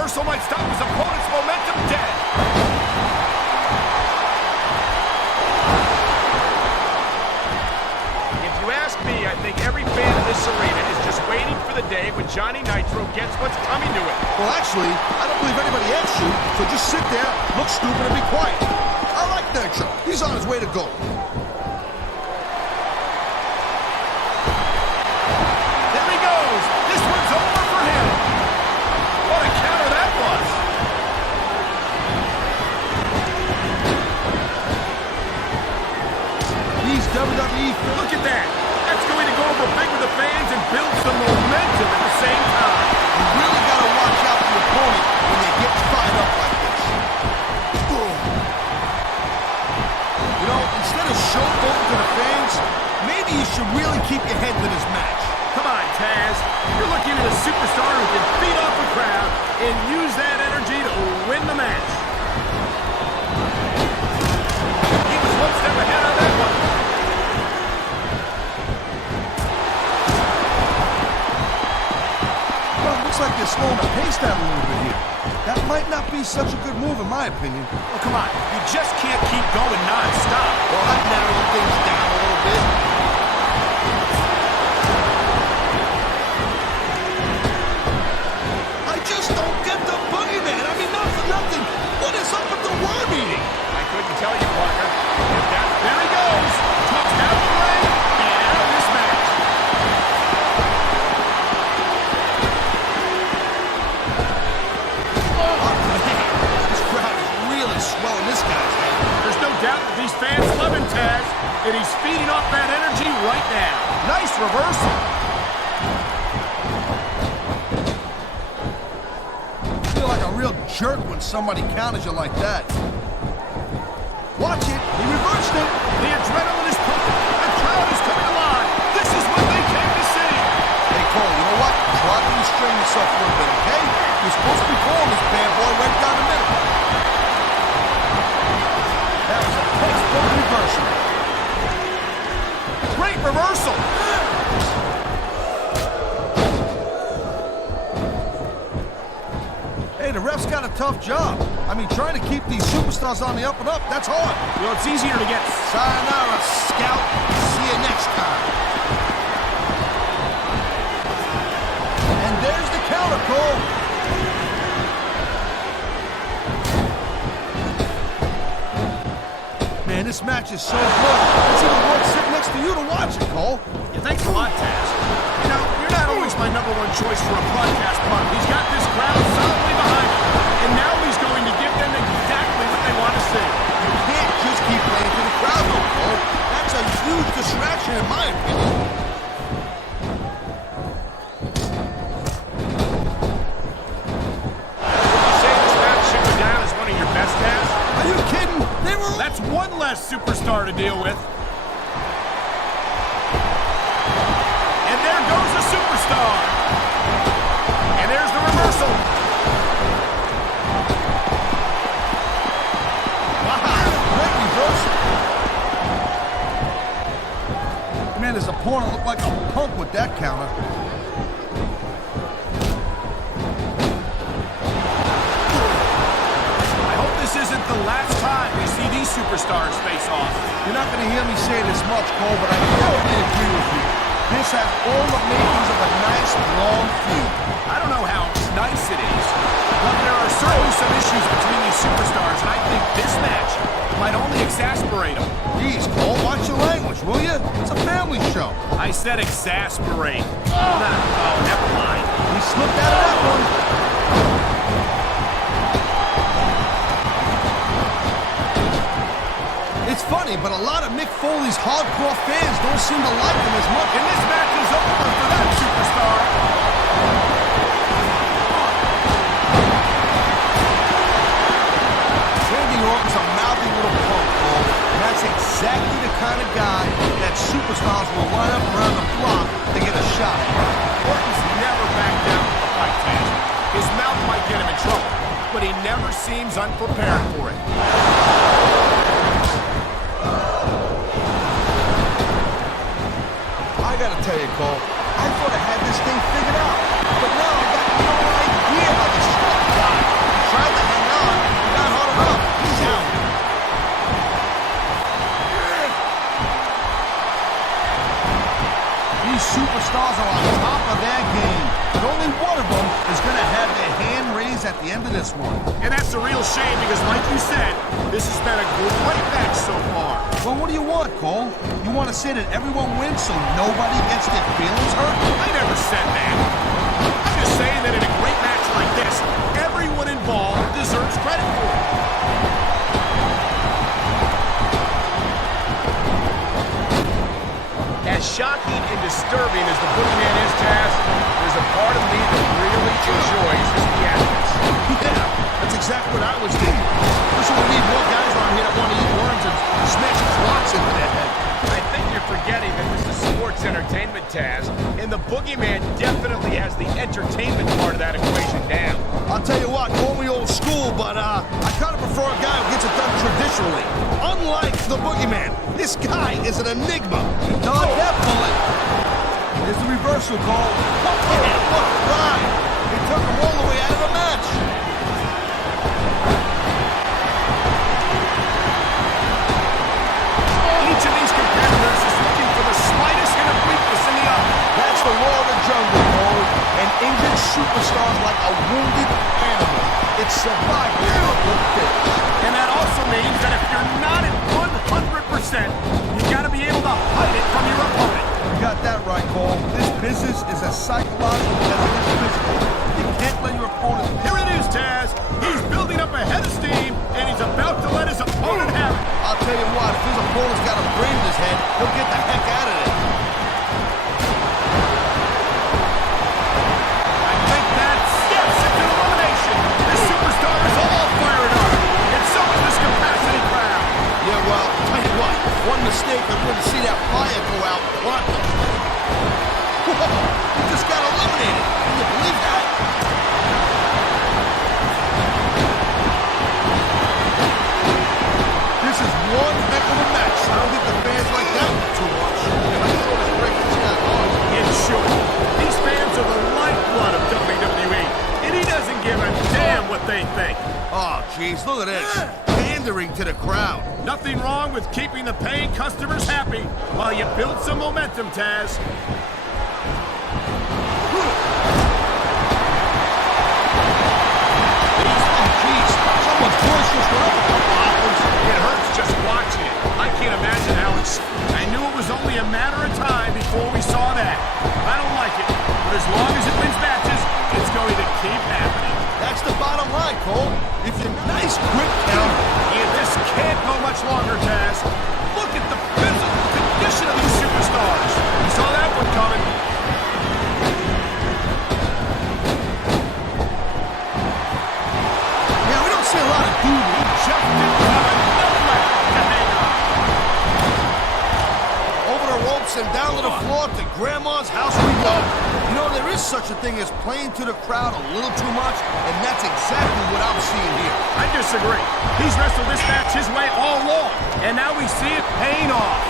reversal might stop his opponent's momentum dead. If you ask me, I think every fan in this arena is just waiting for the day when Johnny Nitro gets what's coming to him. Well, actually, I don't believe anybody asked you, so just sit there, look stupid, and be quiet. I like Nitro. He's on his way to go. There he goes. This one's over for him. What a counter that was. These WWE fans. Look at that. That's going to go over big with the fans and build some momentum at the same time. You really got to watch out for your opponent when they get fired up like this. You know, instead of showboating to the fans, maybe you should really keep your head to this match. Come on, Taz. You're looking at a superstar who can beat off a crowd and use that energy to win the match. He was one step ahead on that one. Well, it looks like they're slowing the pace down a little bit here. That might not be such a good move, in my opinion. Oh, come on. You just can't keep going non-stop. Well, I've narrowed things down a little bit. I just don't get the boogeyman. I mean, not for nothing. What is up with the worm eating? I couldn't tell you, Parker. There he goes. Drops down the ring and out of this match. This crowd is really swelling this guy's head. There's no doubt that these fans love him, Taz, and he's feeding off that energy right now. Nice reversal. You feel like a real jerk when somebody counters you like that. Watch it. He reversed it. The adrenaline is pumping. The crowd is coming alive. This is what they came to see. Hey, Cole, you know what? Try to restrain yourself a little bit, okay? You're supposed to be calling this bad boy right down the middle. That was a textbook reversal. Great reversal. Hey, the ref's got a tough job. I mean, trying to keep these superstars on the up and up, that's hard. Well, it's easier to get... Sayonara, Scout. See you next time. And there's the counter, Cole. Man, this match is so good. It's even worth sitting next to you to watch it, Cole. Yeah, thanks a lot, Taz. You know, you're not always my number one choice for a broadcast partner. He's got this crowd solidly behind him, and now he's going to give them exactly what they want to see. You can't just keep playing to the crowd, though, Cole. That's a huge distraction, in my opinion. Would you say this match should go down as one of your best, Taz? Are you kidding? They were... That's one less superstar to deal with. And there goes a superstar. And there's the reversal. Great reversal. Man, his opponent looked like a punk with that counter. I hope this isn't the last time we see these superstars face off. You're not going to hear me say this much, Cole, but I totally agree with you. This has all the makings of a nice, long feud. I don't know how nice it is, but there are certainly some issues between these superstars, and I think this match might only exasperate them. Jeez, Cole, watch your language, will you? It's a family show. I said exasperate. Oh, never mind. He slipped out of that one. It's funny, but a lot of Mick Foley's hardcore fans don't seem to like him as much. And this match is over for that superstar. Randy Orton's a mouthy little punk, Cole. And that's exactly the kind of guy that superstars will line up around the block to get a shot at. Orton's never backed down from a fight, Taz. His mouth might get him in trouble, but he never seems unprepared for it. I gotta tell you, Cole, I thought I had this thing figured out. But now I got no idea how this is gonna fly. These superstars are on top of their game, but only one of them is going to have their hand raised at the end of this one. And that's a real shame because, like you said, this has been a great match so far. Well, what do you want, Cole? You want to say that everyone wins so nobody gets their feelings hurt? I never said that. I'm just saying that in a great match like this, everyone involved deserves credit for it. As shocking and disturbing as the Boogeyman is, Taz, there's a part of me that really enjoys his theatrics. Yeah, that's exactly what I was thinking. Wish we would need more guys around here that want to eat worms and smash rocks into their head. I think you're forgetting that this is sports entertainment, Taz, and the Boogeyman definitely has the entertainment part of that equation down. I'll tell you what, call me old school, but I kind of prefer a guy who gets it done traditionally. Unlike the Boogeyman, this guy is an enigma. Dodge that bullet. Here's the reversal, Cole. What a ride. He took him all the way out of the match. Each of these competitors is looking for the slightest hint of weakness in the other. That's the law of the jungle, Cole. An injured superstar is like a wounded animal. It's survival of the fittest. And that also means that if you're not at 100%, you've got to be able to hide it from your opponent. You got that right, Cole. This business is a psychological as it is physical. You can't let your opponent... Here it is, Taz. He's building up a head of steam, and he's about to let his opponent have it. I'll tell you what, if his opponent's got a brain in his head, he'll get the heck out of there. I think that steps into elimination. This superstar is all fired up, and so is this capacity crowd. Yeah, well, tell you what, one mistake and we're going to see that fire go out. What? Whoa, he just got eliminated. Can you believe that? This is one heck of a match. I don't think the fans like that one too much. I'm sure it's breaking down. It's sure. These fans are the lifeblood of WWE, and he doesn't give a damn what they think. Oh, jeez, look at this. Pandering to the crowd. Nothing wrong with keeping the paying customers happy while you build some momentum, Taz. Jeez, someone's voice just went up a couple hours. It hurts just watching it. I can't imagine how it's... I knew it was only a matter of time before we saw that. I don't like it, but as long as it wins matches, it's going to keep happening. That's the bottom line, Cole. If you're nice, quick count. And this can't go much longer, Taz. Look at the physical condition of these superstars. You saw that one coming. Yeah, we don't see a lot of dude. He just didn't have enough left to hang on. Over the ropes and down to the floor to Grandma's house we go. You know, there is such a thing as playing to the crowd a little too much, and that's exactly what I'm seeing here. I disagree. He's wrestled this match his way all along, and now we see it paying off.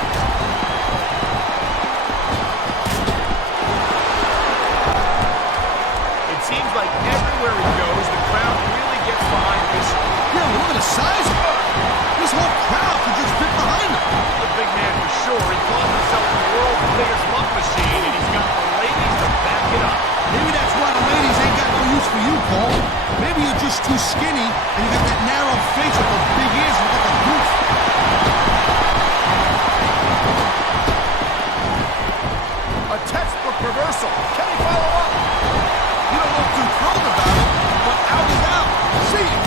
It seems like everywhere he goes, the crowd really gets behind this. Yeah, look at the size of it. This whole crowd could just fit behind him. The big man for sure. He calls himself the world's biggest lump machine, and he's got the ladies to back it up. Maybe that's why the ladies ain't got no use for you, Cole. Maybe you're just too skinny, and you got that narrow face with those big ears and like a goof. A textbook reversal. Can he follow up? You don't look too thrilled about it, but out is out. See it.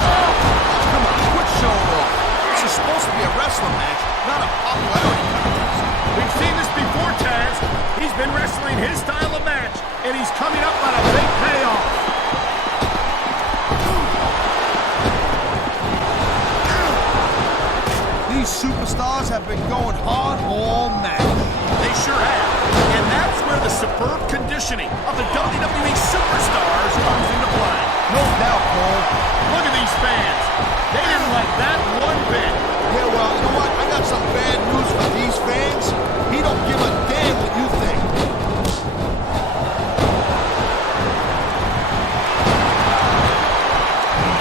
Oh, come on, quit showing off. This is supposed to be a wrestling match, not a popularity contest. We've seen this before, Taz. He's been wrestling his style of match, and he's coming up on a big payoff. These superstars have been going hard all match. They sure have. And that's where the superb conditioning of the WWE superstars comes into play. No doubt, Cole. Look at these fans. They didn't like that one bit. Yeah, well, you know what? I got some bad news for these fans. He don't give a damn what you think.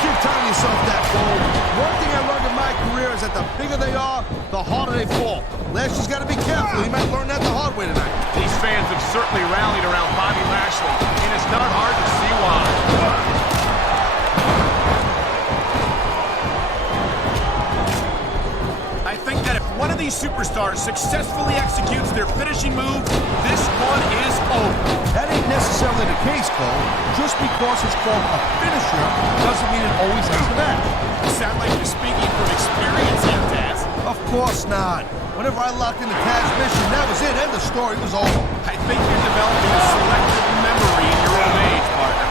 Keep telling yourself that, Cole. One thing I learned in my career is that the bigger they are, the harder they fall. Lashley's got to be careful. He might learn that the hard way tonight. These fans have certainly rallied around Bobby Lashley, and it's not hard to see why. I think that if one of these superstars successfully executes their finishing move, this one is over. That ain't necessarily the case, Cole. Just because it's called a finisher doesn't mean it always ends the match. You sound like you're speaking from experience here, Taz. Of course not. Whenever I locked into Taz's mission, that was it. End of story. It was over. I think you're developing a selective memory in your old age, partner.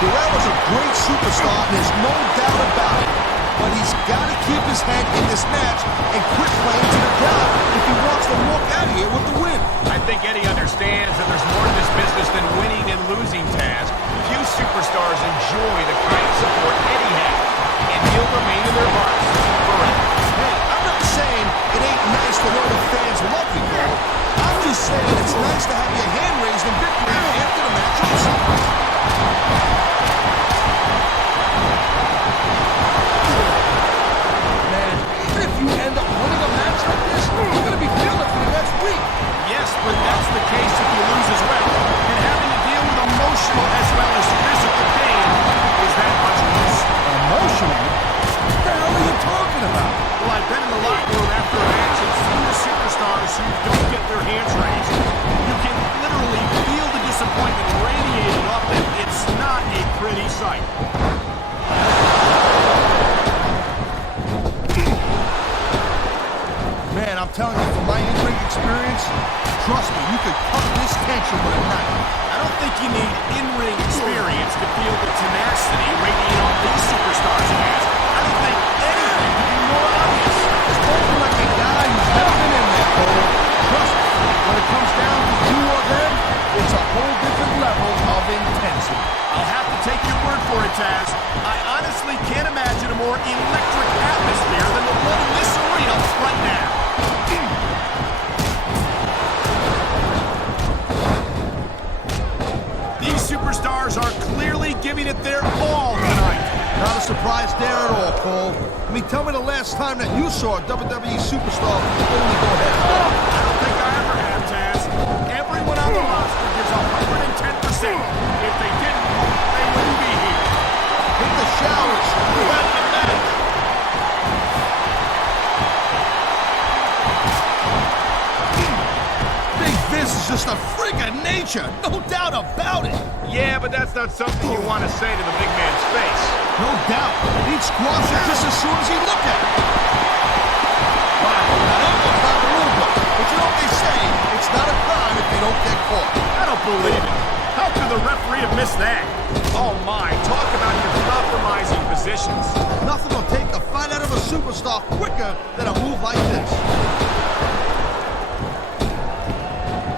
Guerrero's a great superstar, and there's no doubt about it. But he's got to keep his head in this match and quit playing to the crowd if he wants to walk out of here with the win. I think Eddie understands that there's more to this business than winning and losing, Taz. Few superstars enjoy the kind of support Eddie has, and he'll remain in their hearts forever. Hey, I'm not saying it ain't nice to know the fans love you, Cole. I'm just saying it's nice to have your hand raised in victory after the match also. Man, even if you end up winning a match like this, you're going to be feeling it for the next week. Yes, but that's the case if you lose as well. And having to deal with emotional as well as physical pain is that much worse. Emotional? What the hell are you talking about? Well, I've been in the locker room after a match and seen the superstars who don't get their hands raised. You can literally feel the disappointment radiating off them. It's not a pretty sight. Man, I'm telling you, from my in-ring experience, trust me, you could cut this tension with a knife. I don't think you need in-ring experience to feel the tenacity radiating off these superstars has. I don't think anything could be more obvious. Spoken like a guy who's never been in there, Cole. Trust me, when it comes down to you or them, it's a whole different level of intensity. I'll have to take your word for it, Taz. I honestly can't imagine a more electric atmosphere than the one in this arena right now. These superstars are clearly giving it their all tonight. Not a surprise there at all, Cole. I mean, tell me the last time that you saw a WWE superstar only go ahead. I don't think I ever have, Taz. Everyone on the roster gives 110%. If they didn't, they wouldn't be here. Hit the showers. We're out of the match. Big Biz is just a freak of nature. No doubt about it. Yeah, but that's not something you want to say to the big man's face. No doubt. He'd squash it just as soon as he looked at it. Wow, now that was not a rule book. But you know what they say? It's not a crime if they don't get caught. I don't believe it. How could the referee have missed that? Oh my, talk about your compromising positions. Nothing will take the fight out of a superstar quicker than a move like this.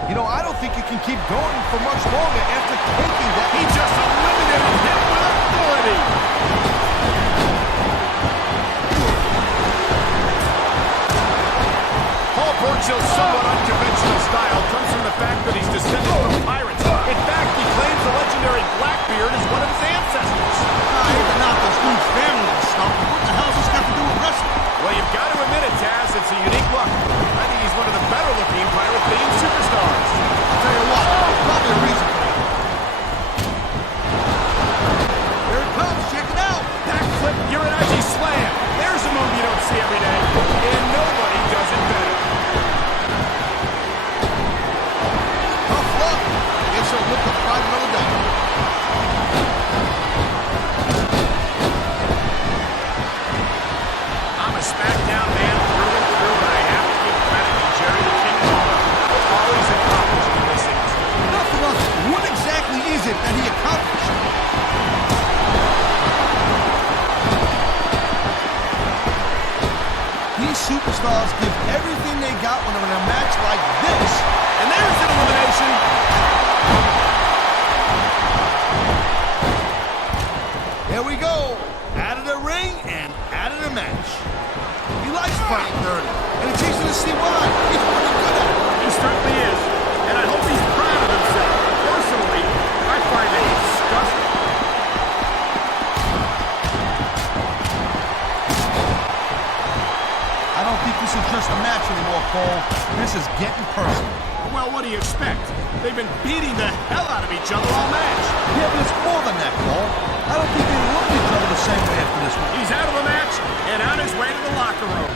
You know, I don't think you can keep going for much longer after taking that. He just eliminated him with authority. Paul Burchill's somewhat unconventional style comes from the fact that he's descended from pirates. In fact, he claims the legendary Blackbeard is one of his ancestors. I hate to knock this dude's family and stuff, but what the hell's this got to do with wrestling? Well, you've got to admit it, Taz. It's a unique look. I think he's one of the better-looking pirate-themed superstars. I'll tell you what, there's probably a reason for that. Here it comes, check it out. Backflip Urachi Slam. There's a move you don't see every day, and nobody does it better. Tough luck. Guess he'll look to find another day. I'm a SmackDown man through and through, but I have to give credit to Jerry the King Lawler for always accomplishing in this industry. Nothing else. What exactly is it that he accomplished? These superstars give everything they got when they're in a match like this. And there's an elimination. There we go. Out of the ring and out of the match. He likes fighting dirty, and it's easy to see why. He's pretty good at it. He certainly is, and I hope he's proud of himself. Personally, I find it disgusting. is getting personal. Well, what do you expect? They've been beating the hell out of each other all match. Yeah, but it's more than that, Cole. I don't think they look at each other the same way after this one. He's out of the match and on his way to the locker room.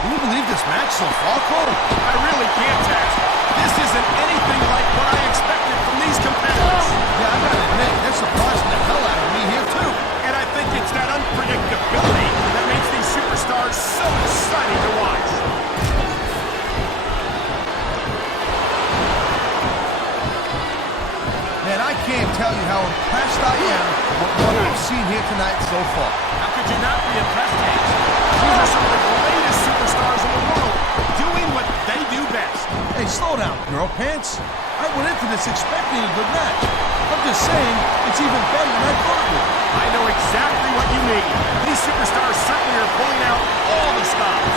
Can you believe this match so far, Cole? I really can't, Taz. This isn't anything like what I expected from these competitors. Yeah, I gotta admit, they're surprising the hell out of me here, too. And I think it's that unpredictability that makes these superstars so exciting to watch. Man, I can't tell you how impressed I am with what I've seen here tonight so far. How could you not be impressed, Taz? These are some of the greatest superstars in the world, doing what they do best. Hey, slow down, girl pants. I went into this expecting a good match. I'm just saying, it's even better than I thought it would. I know exactly what you mean. These superstars certainly are pulling out all the stops.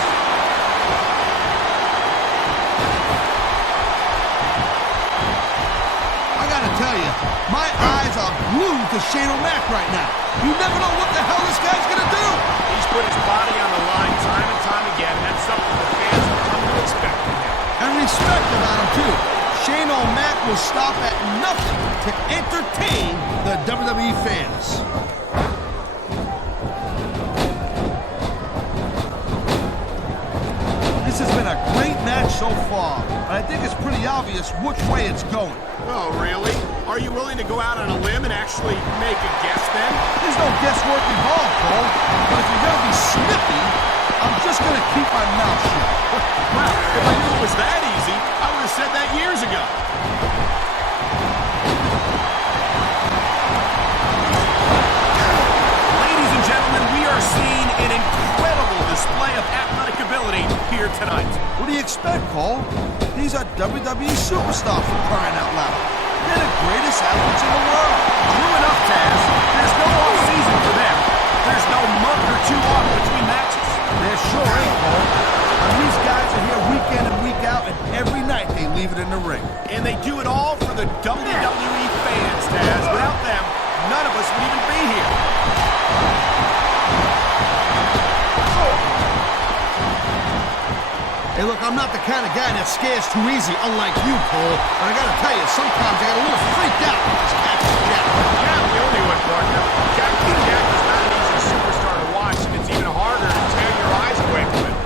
I gotta tell you, my eyes are glued to Shane O'Mac right now. You never know what the hell this guy's gonna do. He's put his body on the line time and time again, and that's something the fans have come to expect from him. And respect about him, too. Shane O'Mac will stop at nothing to entertain the WWE fans. This has been a great match so far, and I think it's pretty obvious which way it's going. Oh, really? Are you willing to go out on a limb and actually make a guess then? There's no guesswork involved, Cole. But if you're going to be snippy, I'm just going to keep my mouth shut. Well, if I knew it was that easy, I would have said that years ago. Ladies and gentlemen, we are seeing an incredible display of athletic ability here tonight. What do you expect, Cole? These are WWE superstars for crying out loud. They're the greatest athletes in the world. True enough, Taz. There's no off-season for them. There's no month or two off between matches. There sure ain't, Cole. And these guys are here week in and week out, and every night they leave it in the ring. And they do it all for the WWE fans, Taz. Without them, none of us would even be here. Hey, look, I'm not the kind of guy that scares too easy, unlike you, Cole. But I gotta tell you, sometimes I get a little freaked out with this Captain Jack. Yeah, the only one, partner. Captain Jack is not an easy superstar to watch, and it's even harder to tear your eyes away from it.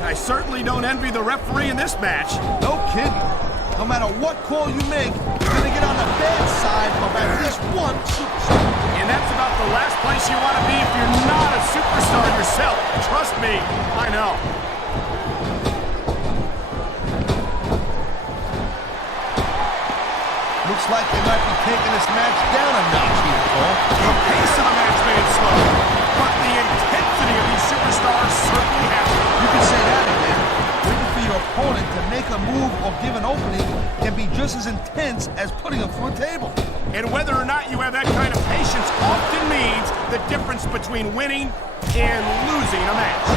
I certainly don't envy the referee in this match. No kidding. No matter what call you make, you're gonna get on the bad side of at least one superstar. And that's about the last place you want to be if you're not a superstar yourself. Trust me, I know. Looks like they might be taking this match down a notch here, Cole. The pace of the match may have slowed, but the intensity of these superstars certainly has. You can say that again. Waiting for your opponent to make a move or give an opening can be just as intense as putting them through a table. And whether or not you have that kind of patience often means the difference between winning and losing a match.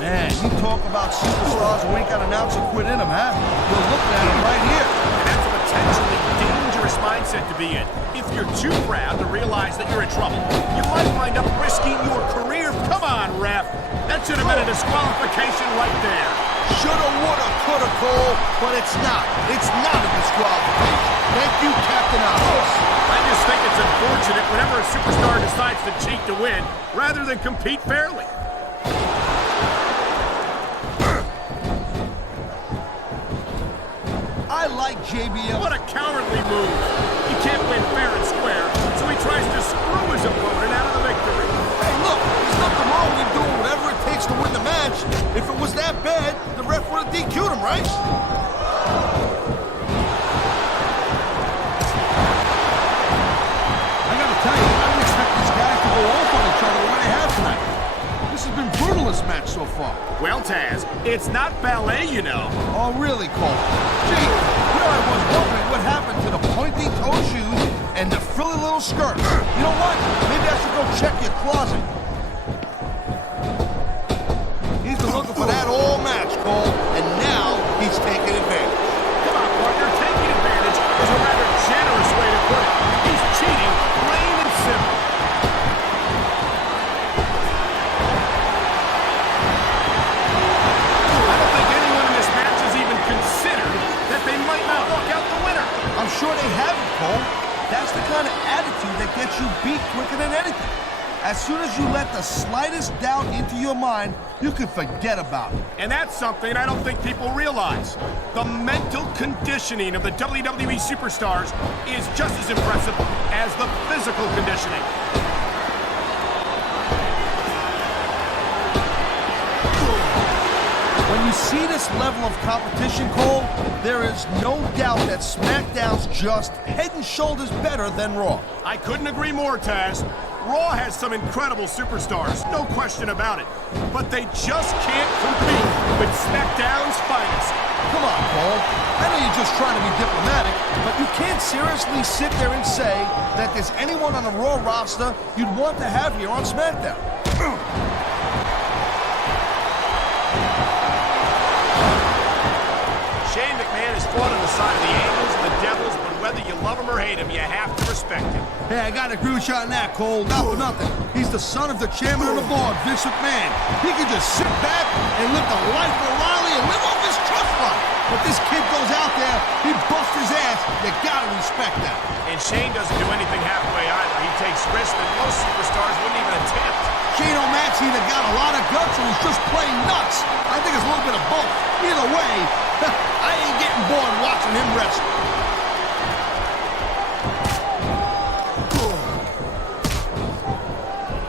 Man, you talk about superstars who ain't got an ounce of quit in them, huh? You're looking at them right here. And that's a potentially dangerous mindset to be in. If you're too proud to realize that you're in trouble, you might wind up risking your career. Come on, ref. That should have been a disqualification right there. Shoulda, woulda, coulda, Cole, but it's not. It's not a disqualification. Thank you, Captain Obvious. I just think it's unfortunate whenever a superstar decides to cheat to win rather than compete fairly. I like JBL. What a cowardly move. He can't win fair and square, so he tries to screw his opponent out of the victory. Hey, look, there's nothing wrong with him doing whatever it takes to win the match. If it was that bad, the ref would have DQ'd him, right? I gotta tell you, I didn't expect these guys to go off on each other the way they have tonight. This has been brutal, this match so far. Well, Taz, it's not ballet, you know. Oh, really, Cole? Gee, here I was wondering what happened to the pointy-toe shoes and the frilly little skirt. You know what? Maybe I should go check your closet. He's been looking for that all match, Cole. That's the kind of attitude that gets you beat quicker than anything. As soon as you let the slightest doubt into your mind, you can forget about it. And that's something I don't think people realize. The mental conditioning of the WWE superstars is just as impressive as the physical conditioning. When you see this level of competition, Cole, there is no doubt that SmackDown's just head and shoulders better than Raw. I couldn't agree more, Taz. Raw has some incredible superstars, no question about it. But they just can't compete with SmackDown's finest. Come on, Cole. I know you're just trying to be diplomatic, but you can't seriously sit there and say that there's anyone on the Raw roster you'd want to have here on SmackDown. Shane McMahon has fought on the side of the Angels and the Devils, but whether you love him or hate him, you have to respect him. Hey, I gotta agree with you on that, Cole. Not for nothing. He's the son of the chairman of the board, Vince McMahon. He can just sit back and live the life of Riley and live off his trust fund. But this kid goes out there, he busts his ass. You gotta respect that. And Shane doesn't do anything halfway either. He takes risks that most superstars wouldn't even attempt. Shane O'Mac's either got a lot of guts or he's just plain nuts. I think it's a little bit of both. Either way, I ain't getting bored watching him wrestle.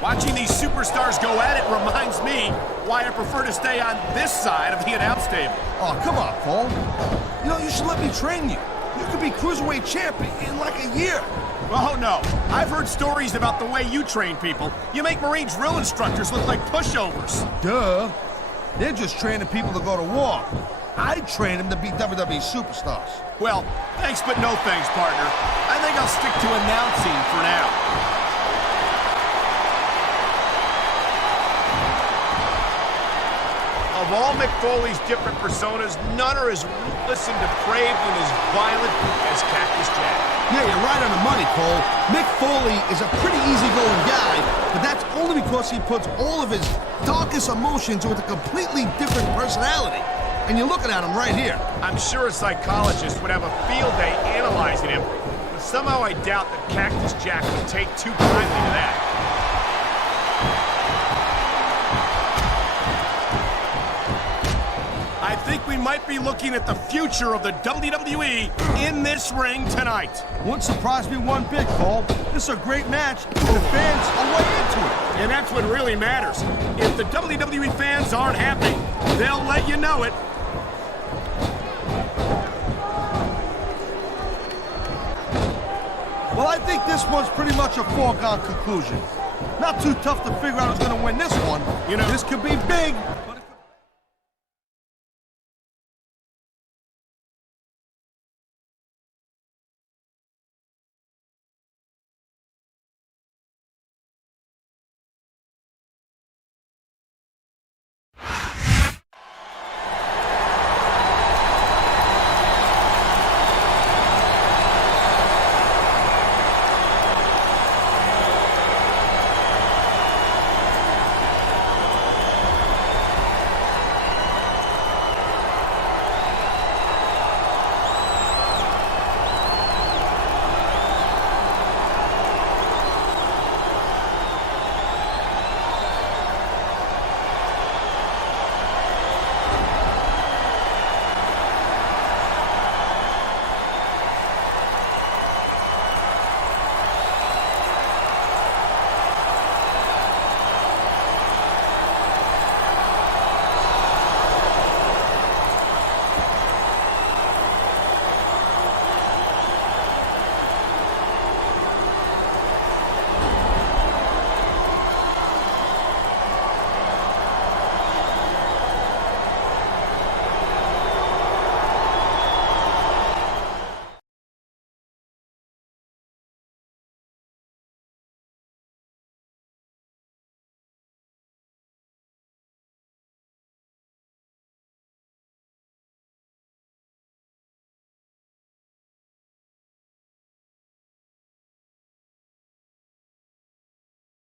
Watching these superstars go at it reminds me why I prefer to stay on this side of the announce table. Oh, come on, Cole. You know, you should let me train you. You could be Cruiserweight champion in like a year. Oh, no. I've heard stories about the way you train people. You make Marine drill instructors look like pushovers. Duh. They're just training people to go to war. I train them to be WWE superstars. Well, thanks but no thanks, partner. I think I'll stick to announcing for now. Of all Mick Foley's different personas, none are as ruthless and depraved and as violent as Cactus Jack. Yeah, you're right on the money, Cole. Mick Foley is a pretty easygoing guy, but that's only because he puts all of his darkest emotions with a completely different personality. And you're looking at him right here. I'm sure a psychologist would have a field day analyzing him, but somehow I doubt that Cactus Jack would take too kindly to that. I think we might be looking at the future of the WWE in this ring tonight. Wouldn't surprise me one bit, Cole. This is a great match, and the fans are way into it. And that's what really matters. If the WWE fans aren't happy, they'll let you know it. Well, I think this one's pretty much a foregone conclusion. Not too tough to figure out who's going to win this one. You know, this could be big.